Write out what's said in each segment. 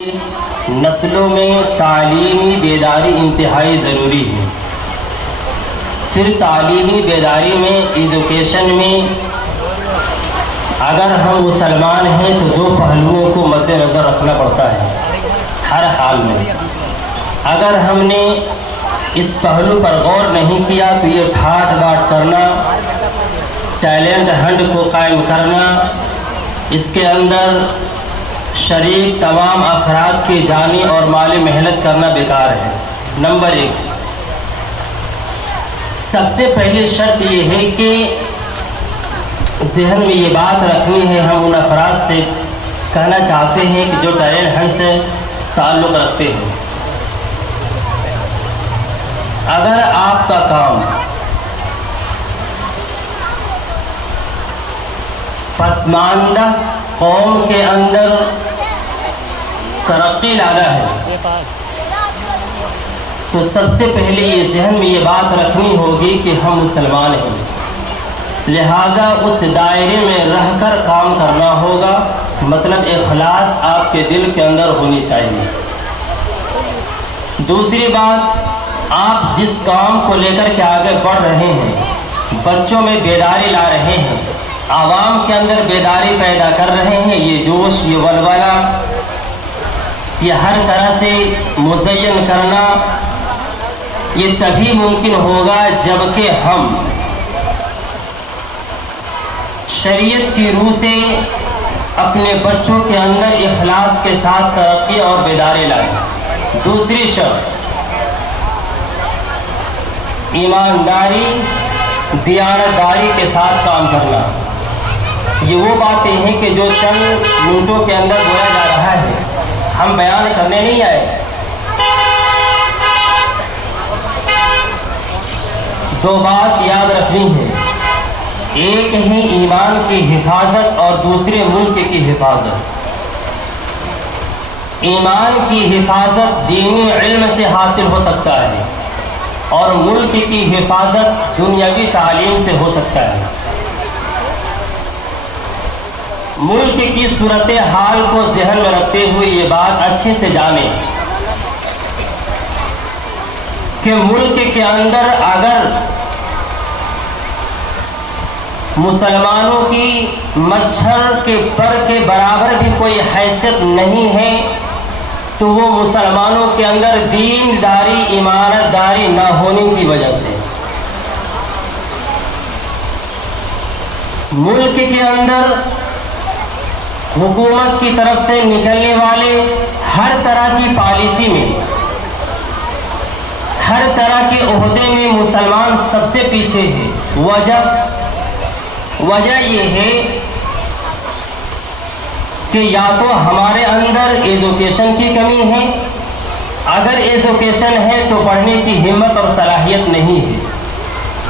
نسلوں میں تعلیمی بیداری انتہائی ضروری ہے۔ پھر تعلیمی بیداری میں ایجوکیشن میں اگر ہم مسلمان ہیں تو دو پہلوؤں کو مد نظر رکھنا پڑتا ہے ہر حال میں۔ اگر ہم نے اس پہلو پر غور نہیں کیا تو یہ ٹھاٹ باٹ کرنا، ٹیلنٹ ہنٹ کو قائم کرنا، اس کے اندر شریک تمام افراد کی جانی اور مالی محنت کرنا بیکار ہے۔ نمبر 1، سب سے پہلی شرط یہ ہے کہ ذہن میں یہ بات رکھنی ہے، ہم ان افراد سے کہنا چاہتے ہیں کہ جو ٹیلنٹ ہنٹ سے تعلق رکھتے ہیں، اگر آپ کا کام پسماندہ قوم کے اندر ترقی لانا ہے تو سب سے پہلے یہ ذہن میں یہ بات رکھنی ہوگی کہ ہم مسلمان ہیں، لہذا اس دائرے میں رہ کر کام کرنا ہوگا، مطلب اخلاص آپ کے دل کے اندر ہونی چاہیے۔ دوسری بات، آپ جس کام کو لے کر کے آگے بڑھ رہے ہیں، بچوں میں بیداری لا رہے ہیں، عوام کے اندر بیداری پیدا کر رہے ہیں، یہ جوش، یہ ولولہ، یہ ہر طرح سے مزین کرنا، یہ تبھی ممکن ہوگا جبکہ ہم شریعت کی روح سے اپنے بچوں کے اندر اخلاص کے ساتھ ترقی اور بیداری لائیں۔ دوسری شرط، ایمانداری، دیانتداری کے ساتھ کام کرنا۔ یہ وہ باتیں ہیں کہ جو چند منٹوں کے اندر بولا جا رہا ہے، ہم بیان کرنے نہیں آئے۔ دو بات یاد رکھنی ہے، ایک ہی ایمان کی حفاظت اور دوسرے ملک کی حفاظت۔ ایمان کی حفاظت دینی علم سے حاصل ہو سکتا ہے اور ملک کی حفاظت دنیاوی تعلیم سے ہو سکتا ہے۔ ملک کی صورتحال کو ذہن میں رکھتے ہوئے یہ بات اچھے سے جانیں کہ ملک کے اندر اگر مسلمانوں کی مچھر کے پر کے برابر بھی کوئی حیثیت نہیں ہے تو وہ مسلمانوں کے اندر دینداری، ایمانت داری نہ ہونے کی وجہ سے۔ ملک کے اندر حکومت کی طرف سے نکلنے والے ہر طرح کی پالیسی میں، ہر طرح کے عہدے میں مسلمان سب سے پیچھے ہے۔ وجہ یہ ہے کہ یا تو ہمارے اندر ایجوکیشن کی کمی ہے، اگر ایجوکیشن ہے تو پڑھنے کی ہمت اور صلاحیت نہیں ہے۔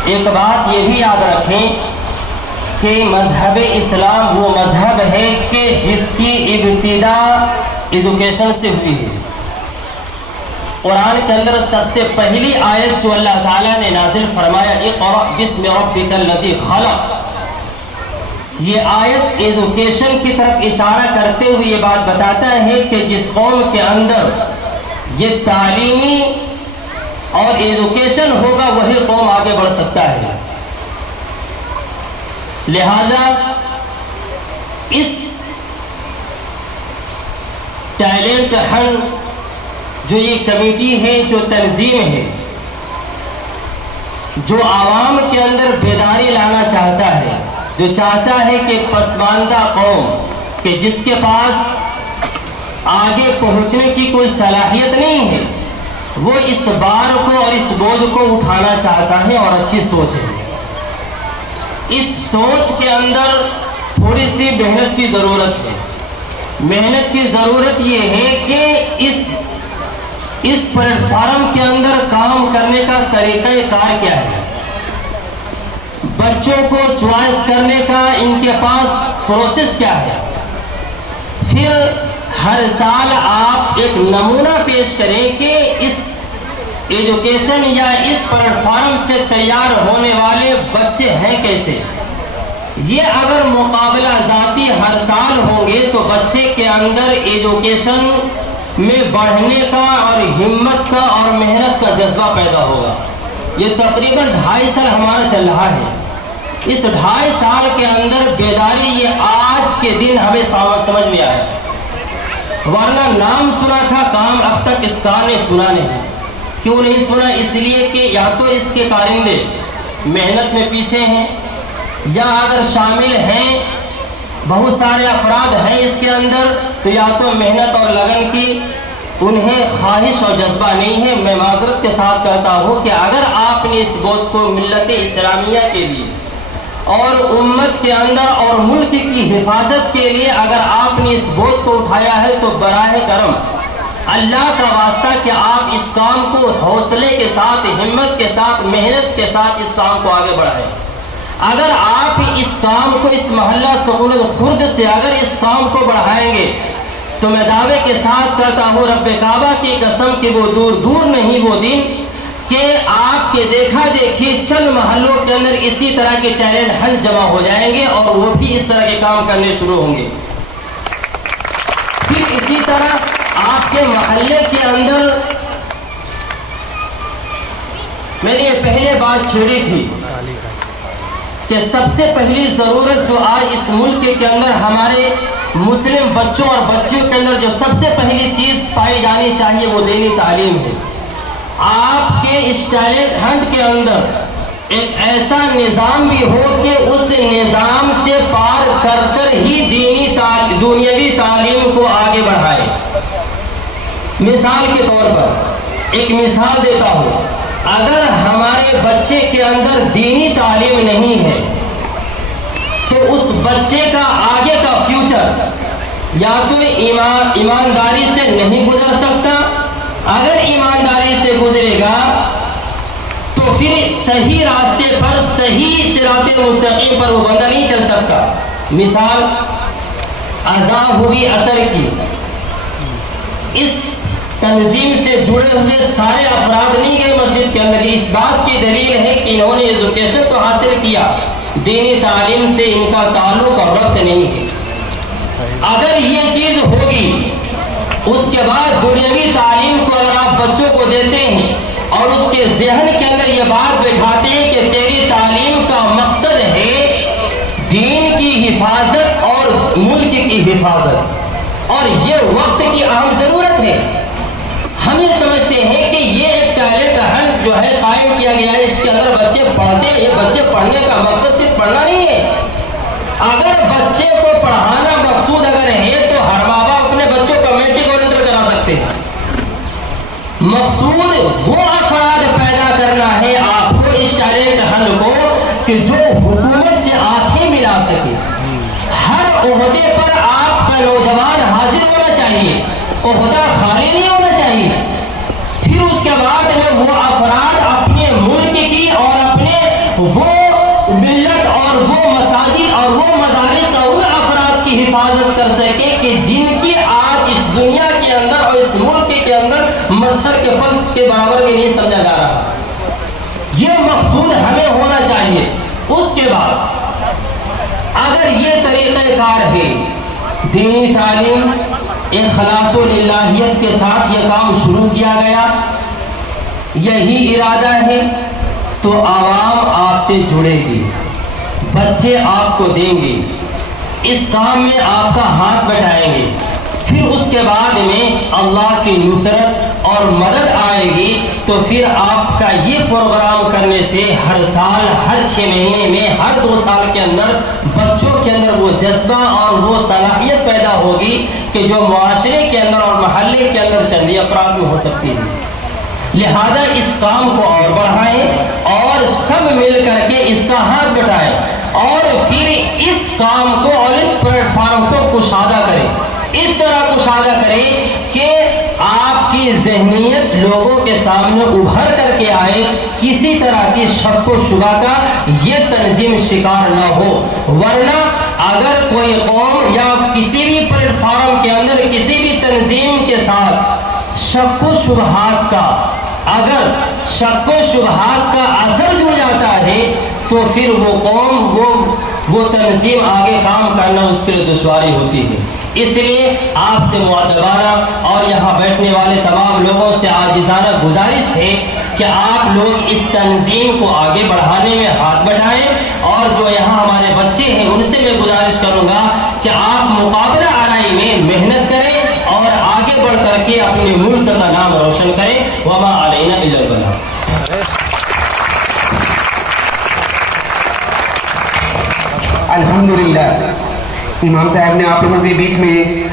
ایک بات یہ بھی یاد رکھیں کہ مذہب اسلام وہ مذہب ہے کہ جس کی ابتدا ایجوکیشن سے ہوئی ہے۔ قرآن کے اندر سب سے پہلی آیت جو اللہ تعالیٰ نے نازل فرمایا، اقرأ بسم ربک الذی خلق، یہ آیت ایجوکیشن کی طرف اشارہ کرتے ہوئے یہ بات بتاتا ہے کہ جس قوم کے اندر یہ تعلیمی اور ایجوکیشن ہوگا وہی قوم آگے بڑھ سکتا ہے۔ لہذا اس ٹیلنٹ ہنٹ جو یہ کمیٹی ہے، جو تنظیم ہے، جو عوام کے اندر بیداری لانا چاہتا ہے، جو چاہتا ہے کہ پسماندہ قوم کہ جس کے پاس آگے پہنچنے کی کوئی صلاحیت نہیں ہے، وہ اس بار کو اور اس بوجھ کو اٹھانا چاہتا ہے، اور اچھی سوچ ہے۔ اس سوچ کے اندر تھوڑی سی محنت کی ضرورت ہے۔ محنت کی ضرورت یہ ہے کہ اس پلیٹ فارم کے اندر کام کرنے کا طریقہ کار کیا ہے، بچوں کو چوائس کرنے کا ان کے پاس پروسیس کیا ہے، پھر ہر سال آپ ایک نمونہ پیش کریں کہ اس ایجوکیشن یا اس پلیٹ فارم سے تیار ہونے والے بچے ہیں کیسے۔ یہ اگر مقابلہ ذاتی ہر سال ہوں گے تو بچے کے اندر ایجوکیشن میں بڑھنے کا اور ہمت کا اور محنت کا جذبہ پیدا ہوگا۔ یہ تقریباً 2.5 سال ہمارا چل رہا ہے۔ اس 2.5 سال کے اندر بیداری یہ آج کے دن ہمیں سمجھ میں آیا، ورنہ نام سنا تھا، کام اب تک اس کار نے سنا نہیں۔ کیوں نہیں سنا؟ اس لیے کہ یا تو اس کے کارندے محنت میں پیچھے ہیں، یا اگر شامل ہیں بہت سارے افراد ہیں اس کے اندر تو یا تو محنت اور لگن کی انہیں خواہش اور جذبہ نہیں ہے۔ میں معذرت کے ساتھ کہتا ہوں کہ اگر آپ نے اس بوجھ کو ملت اسلامیہ کے لیے اور امت کے اندر اور ملک کی حفاظت کے لیے اگر آپ نے اس بوجھ کو اٹھایا ہے تو براہ کرم اللہ کا واسطہ کہ آپ اس کام کو حوصلے کے ساتھ، ہمت کے ساتھ، محنت کے ساتھ اس کام کو آگے بڑھائیں۔ اگر آپ اس کام کو اس محلہ سہولت خرد سے اگر اس کام کو بڑھائیں گے تو میں دعوے کے ساتھ کہتا ہوں رب کعبہ کی قسم کہ وہ دور دور نہیں وہ دن کہ آپ کے دیکھا دیکھی چند محلوں کے اندر اسی طرح کے ٹیلنٹ ہنٹ جمع ہو جائیں گے اور وہ بھی اس طرح کے کام کرنے شروع ہوں گے۔ پھر اسی طرح آپ کے محلے کے اندر میں نے یہ پہلے بات چھیڑی تھی کہ سب سے پہلی ضرورت جو آج اس ملک کے اندر ہمارے مسلم بچوں اور بچیوں کے اندر جو سب سے پہلی چیز پائی جانی چاہیے وہ دینی تعلیم ہے۔ آپ کے اس ٹیلنٹ ہنٹ کے اندر ایک ایسا نظام بھی ہو کہ اس نظام سے پار کر کر ہی دنیاوی تعلیم کو آگے بڑھائے۔ مثال کے طور پر ایک مثال دیتا ہوں، اگر ہمارے بچے کے اندر دینی تعلیم نہیں ہے تو اس بچے کا آگے کا فیوچر یا تو ایمانداری سے نہیں گزر سکتا، اگر ایمانداری سے گزرے گا تو پھر صحیح راستے پر، صحیح صراط مستقیم پر وہ بندہ نہیں چل سکتا۔ مثال اذا ہوئی اثر کی، اس تنظیم سے جڑے ہوئے سارے افراد نہیں گئے مسجد کے اندر، اس بات کی دلیل ہے کہ انہوں نے ایجوکیشن تو حاصل کیا، دینی تعلیم سے ان کا تعلق اور ربط نہیں ہے۔ اگر یہ چیز ہوگی اس کے بعد دنیاوی تعلیم کو اگر آپ بچوں کو دیتے ہیں اور اس کے ذہن کے اندر یہ بات بٹھاتے ہیں کہ تیری تعلیم کا مقصد ہے دین کی حفاظت اور ملک کی حفاظت، اور یہ وقت کی اہم ضرورت ہے۔ ہم یہ سمجھتے ہیں کہ یہ ایک ٹیلنٹ ہنٹ جو ہے قائم کیا گیا ہے، اس کے اندر بچے پڑھتے ہیں، یہ بچے پڑھنے کا مقصد صرف پڑھنا نہیں ہے۔ اگر بچے کو پڑھانا مقصود اگر ہے تو ہر ماں باپ اپنے بچوں کو میٹرک اور انٹر کرا سکتے ہیں۔ مقصود وہ افراد پیدا کرنا ہے آپ کو اس ٹیلنٹ ہنٹ کو کہ جو حکومت سے آنکھیں ملا سکے۔ ہر عہدے پر آپ کا نوجوان حاضر ہونا چاہیے، عہدہ خالی نہیں ہونا چاہیے۔ پھر اس کے بعد میں وہ افراد اپنے ملک کی اور اپنے وہ ملت اور وہ مساجد اور وہ مدارس اور ان افراد کی حفاظت کر سکے کہ جن کی آج اس دنیا کے اندر اور اس ملک کے اندر مچھر کے پلس کے برابر بھی نہیں سمجھا جا رہا۔ یہ مقصود ہمیں ہونا چاہیے۔ اس کے بعد اگر یہ طریقہ کار ہے، دینی تعلیم اخلاص و للہیت کے ساتھ یہ کام شروع کیا گیا، یہی ارادہ ہے تو عوام آپ سے جڑے گی، بچے آپ کو دیں گے، اس کام میں آپ کا ہاتھ بٹائیں گے۔ پھر اس کے بعد میں اللہ کی نصرت اور مدد آئے گی تو پھر آپ کا یہ پروگرام کرنے سے ہر سال، ہر 6 مہینے میں، ہر 2 سال کے اندر بچوں کے اندر وہ جذبہ اور وہ صلاحیت پیدا ہوگی کہ جو معاشرے کے اندر اور محلے کے اندر چندی افراد میں ہو سکتی ہے۔ لہذا اس کام کو اور بڑھائیں اور سب مل کر کے اس کا ہاتھ بٹائیں اور پھر اس کام کو اور اس پلیٹ فارم کو کشادہ کریں، اس طرح کشادہ کریں کہ آپ کی ذہنیت لوگوں کے سامنے ابھر کر کے آئے، کسی طرح کی شک و شبہ کا یہ تنظیم شکار نہ ہو۔ ورنہ اگر کوئی قوم یا کسی بھی پلیٹ فارم کے اندر کسی بھی تنظیم کے ساتھ شک و شبہات کا اگر شک و شبہات کا اثر جڑ جاتا ہے تو پھر وہ قوم وہ وہ تنظیم آگے کام کرنا اس کے لیے دشواری ہوتی ہے. اس لیے آپ سے مؤدبانہ اور یہاں بیٹھنے والے تمام لوگوں سے عاجزانہ گزارش ہے کہ آپ لوگ اس تنظیم کو آگے بڑھانے میں ہاتھ بٹھائیں، اور جو یہاں ہمارے بچے ہیں ان سے میں گزارش کروں گا کہ آپ مقابلہ آرائی میں محنت کریں اور آگے بڑھ کر کے اپنے ملک کا نام روشن کریں. وما علینا الا البلاغ. الحمدللہ امام صاحب نے آپ لوگوں کے بیچ میں